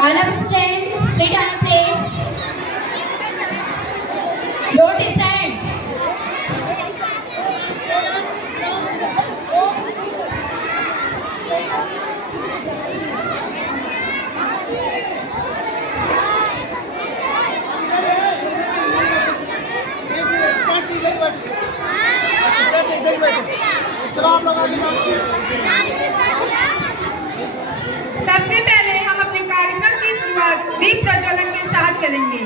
All of stand, sit on place. Don't stand. सबसे पहले हम अपने कार्यक्रम की शुरुआत दीप प्रज्वलन के साथ करेंगे।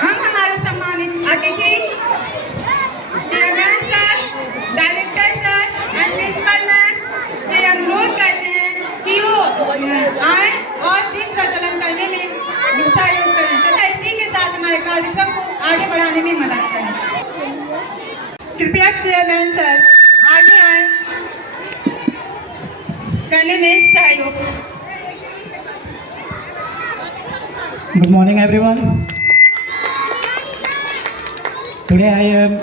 हम हमारे सम्मानित अतिथि chairman sir, director sir and principal ma'am से अनुरोध करते हैं कि वो आए और दीप प्रज्वलन करने में सहयोग करें तथा इसी के साथ हमारे कार्यक्रम को आगे बढ़ाने में मदद करें। कृपया चेयरमैन सर आगे आए करने में सहयोग। Good morning everyone. Today I am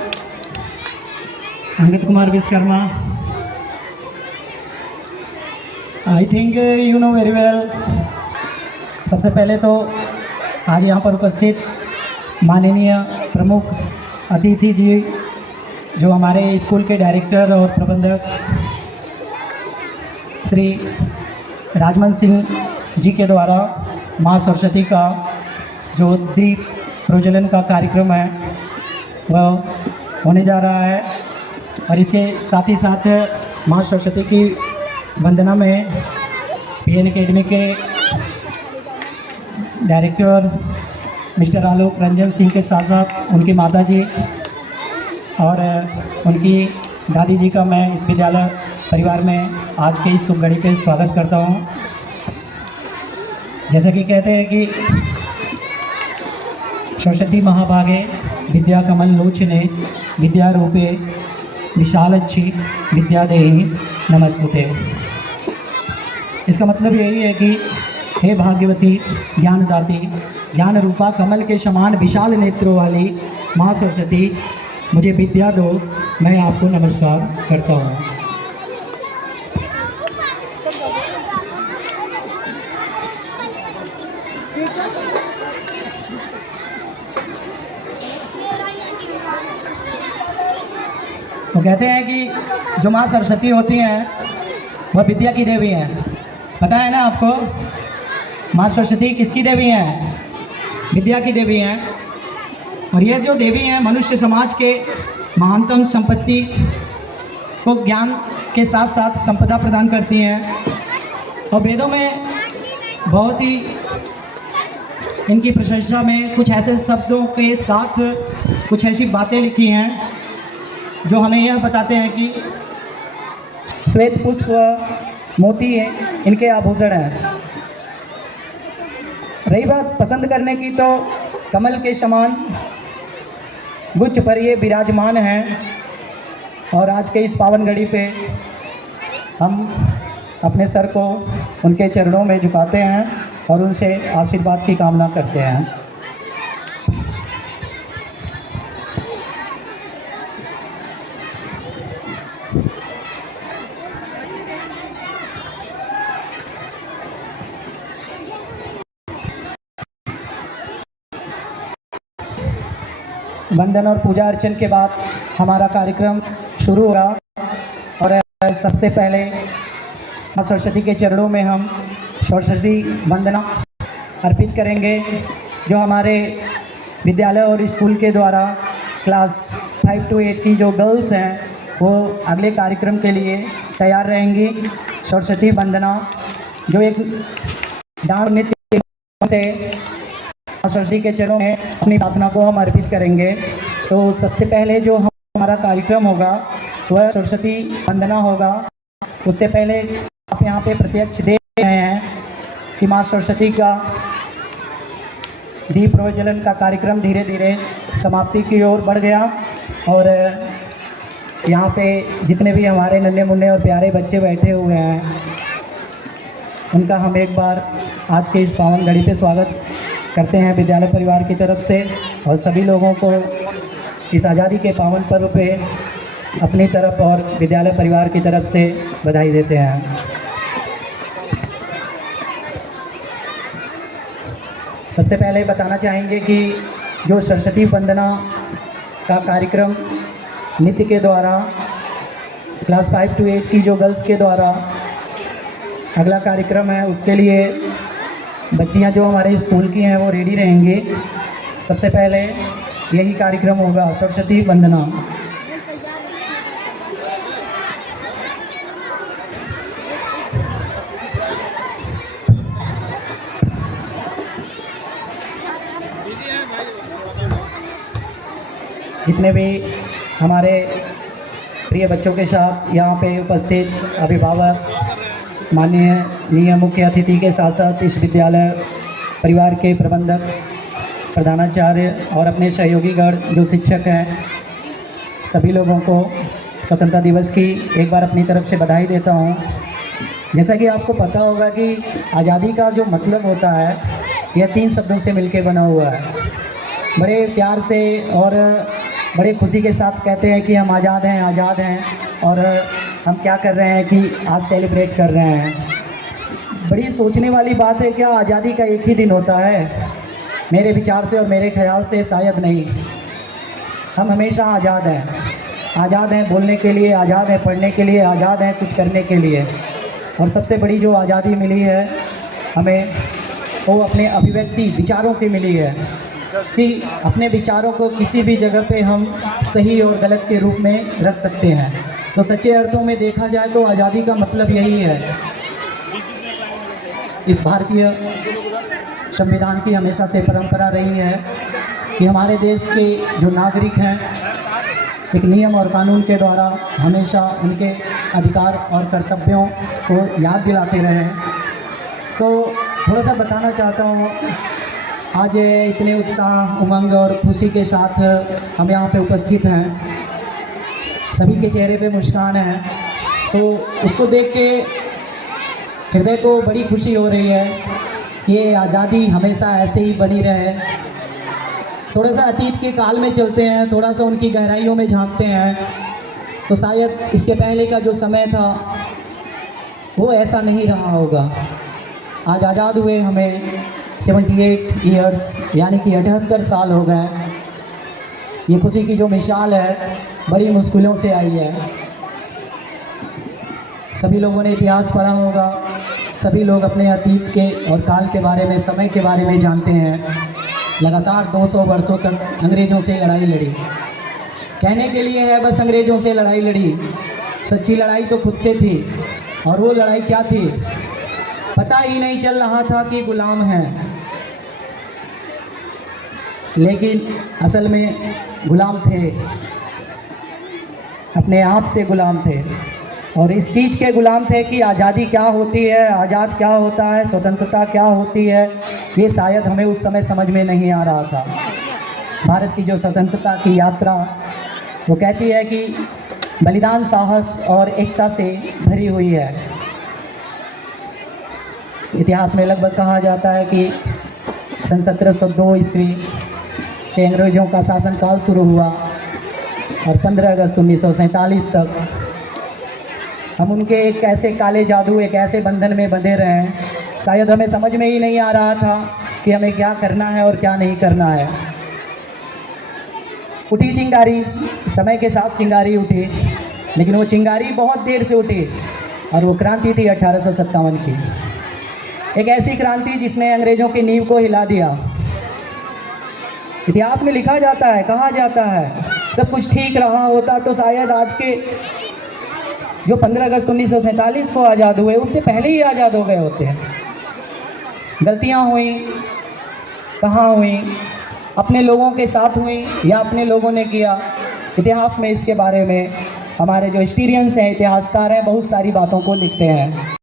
Angit Kumar Viskarma. I think you know very well. सबसे पहले तो आज यहाँ पर उपस्थित माननीय प्रमुख अतिथि जी जो हमारे स्कूल के डायरेक्टर और प्रबंधक श्री राजमन सिंह जी के द्वारा माँ सरस्वती का जो दीप प्रज्वलन का कार्यक्रम है वह होने जा रहा है और इसके साथ ही साथ माँ सरस्वती की वंदना में PN अकेडमी के डायरेक्टर मिस्टर आलोक रंजन सिंह के साथ साथ उनकी माता जी और उनकी दादी जी का मैं इस विद्यालय परिवार में आज के इस शुभ घड़ी पे स्वागत करता हूँ। जैसा कि कहते हैं कि सरस्वती महाभागे विद्या कमल लोचने विद्या रूपे विशालक्षी विद्या देहि नमस्ते। इसका मतलब यही है कि हे भाग्यवती ज्ञानदाती ज्ञान रूपा कमल के समान विशाल नेत्रों वाली माँ सरस्वती मुझे विद्या दो, मैं आपको नमस्कार करता हूँ। वो कहते हैं कि जो माँ सरस्वती होती हैं वह विद्या की देवी हैं। पता है ना आपको माँ सरस्वती किसकी देवी हैं? विद्या की देवी हैं। और ये जो देवी हैं मनुष्य समाज के महानतम संपत्ति को ज्ञान के साथ साथ संपदा प्रदान करती हैं। और वेदों में बहुत ही इनकी प्रशंसा में कुछ ऐसे शब्दों के साथ कुछ ऐसी बातें लिखी हैं जो हमें यह बताते हैं कि श्वेत पुष्प मोती इनके आभूषण हैं। रही बात पसंद करने की तो कमल के समान गुच्छ पर ये विराजमान हैं। और आज के इस पावन घड़ी पे हम अपने सर को उनके चरणों में झुकाते हैं और उनसे आशीर्वाद की कामना करते हैं। वंदन और पूजा अर्चन के बाद हमारा कार्यक्रम शुरू होगा और सबसे पहले माँ सरस्वती के चरणों में हम सरस्वती वंदना अर्पित करेंगे। जो हमारे विद्यालय और स्कूल के द्वारा क्लास 5 to 8 की जो गर्ल्स हैं वो अगले कार्यक्रम के लिए तैयार रहेंगी। सरस्वती वंदना जो एक डांस नृत्य से सरस्वती के चरणों में अपनी प्रार्थना को हम अर्पित करेंगे। तो सबसे पहले जो हमारा कार्यक्रम होगा वह सरस्वती वंदना होगा। उससे पहले आप यहाँ पे प्रत्यक्ष देख रहे हैं कि माँ सरस्वती का दीप प्रज्वलन का कार्यक्रम धीरे धीरे समाप्ति की ओर बढ़ गया। और यहाँ पे जितने भी हमारे नन्हे मुन्ने और प्यारे बच्चे बैठे हुए हैं उनका हम एक बार आज के इस पावन घड़ी पे स्वागत करते हैं विद्यालय परिवार की तरफ से। और सभी लोगों को इस आज़ादी के पावन पर्व पे अपनी तरफ और विद्यालय परिवार की तरफ से बधाई देते हैं। सबसे पहले बताना चाहेंगे कि जो सरस्वती वंदना का कार्यक्रम नृत्य के द्वारा क्लास 5 to 8 की जो गर्ल्स के द्वारा अगला कार्यक्रम है, उसके लिए बच्चियां जो हमारे स्कूल की हैं वो रेडी रहेंगी। सबसे पहले यही कार्यक्रम होगा, सरस्वती वंदना। जितने भी हमारे प्रिय बच्चों के साथ यहाँ पे उपस्थित अभिभावक, माननीय मुख्य अतिथि के साथ साथ इस विद्यालय परिवार के प्रबंधक, प्रधानाचार्य और अपने सहयोगीगण जो शिक्षक हैं, सभी लोगों को स्वतंत्रता दिवस की एक बार अपनी तरफ से बधाई देता हूँ। जैसा कि आपको पता होगा कि आज़ादी का जो मतलब होता है यह 3 शब्दों से मिलकर बना हुआ है। बड़े प्यार से और बड़े खुशी के साथ कहते हैं कि हम आज़ाद हैं, आज़ाद हैं, और हम क्या कर रहे हैं कि आज सेलिब्रेट कर रहे हैं। बड़ी सोचने वाली बात है, क्या आज़ादी का एक ही दिन होता है? मेरे विचार से और मेरे ख्याल से शायद नहीं। हम हमेशा आज़ाद हैं, आज़ाद हैं बोलने के लिए, आज़ाद हैं पढ़ने के लिए, आज़ाद हैं कुछ करने के लिए। और सबसे बड़ी जो आज़ादी मिली है हमें, वो अपने अभिव्यक्ति विचारों की मिली है कि अपने विचारों को किसी भी जगह पे हम सही और गलत के रूप में रख सकते हैं। तो सच्चे अर्थों में देखा जाए तो आज़ादी का मतलब यही है। इस भारतीय संविधान की हमेशा से परंपरा रही है कि हमारे देश के जो नागरिक हैं एक नियम और कानून के द्वारा हमेशा उनके अधिकार और कर्तव्यों को याद दिलाते रहें। तो थोड़ा सा बताना चाहता हूँ, आज इतने उत्साह, उमंग और खुशी के साथ हम यहाँ पे उपस्थित हैं, सभी के चेहरे पे मुस्कान है, तो उसको देख के हृदय को बड़ी खुशी हो रही है कि ये आज़ादी हमेशा ऐसे ही बनी रहे। थोड़ा सा अतीत के काल में चलते हैं, थोड़ा सा उनकी गहराइयों में झांकते हैं, तो शायद इसके पहले का जो समय था वो ऐसा नहीं रहा होगा। आज आज़ाद हुए हमें 78 ईयर्स यानी कि 78 साल हो गए। ये खुशी की जो मिसाल है बड़ी मुश्किलों से आई है। सभी लोगों ने इतिहास पढ़ा होगा, सभी लोग अपने अतीत के और काल के बारे में, समय के बारे में जानते हैं। लगातार 200 वर्षों तक अंग्रेज़ों से लड़ाई लड़ी। कहने के लिए है बस अंग्रेज़ों से लड़ाई लड़ी, सच्ची लड़ाई तो खुद से थी। और वो लड़ाई क्या थी? पता ही नहीं चल रहा था कि गुलाम हैं, लेकिन असल में गुलाम थे, अपने आप से गुलाम थे। और इस चीज़ के गुलाम थे कि आज़ादी क्या होती है, आज़ाद क्या होता है, स्वतंत्रता क्या होती है, ये शायद हमें उस समय समझ में नहीं आ रहा था। भारत की जो स्वतंत्रता की यात्रा वो कहती है कि बलिदान, साहस और एकता से भरी हुई है। इतिहास में लगभग कहा जाता है कि सन 1702 ईस्वी से अंग्रेज़ों का शासनकाल शुरू हुआ और 15 अगस्त 1947 तक हम उनके एक ऐसे काले जादू, एक ऐसे बंधन में बंधे रहे, शायद हमें समझ में ही नहीं आ रहा था कि हमें क्या करना है और क्या नहीं करना है। उठी चिंगारी, समय के साथ चिंगारी उठी, लेकिन वो चिंगारी बहुत देर से उठी और वो क्रांति थी 1857 की। एक ऐसी क्रांति जिसने अंग्रेज़ों की नींव को हिला दिया। इतिहास में लिखा जाता है, कहा जाता है, सब कुछ ठीक रहा होता तो शायद आज के जो 15 अगस्त 1947 को आज़ाद हुए उससे पहले ही आज़ाद हो गए होते हैं। गलतियां हुई, कहाँ हुई? अपने लोगों के साथ हुई या अपने लोगों ने किया? इतिहास में इसके बारे में हमारे जो हिस्टोरियंस हैं, इतिहासकार हैं, बहुत सारी बातों को लिखते हैं।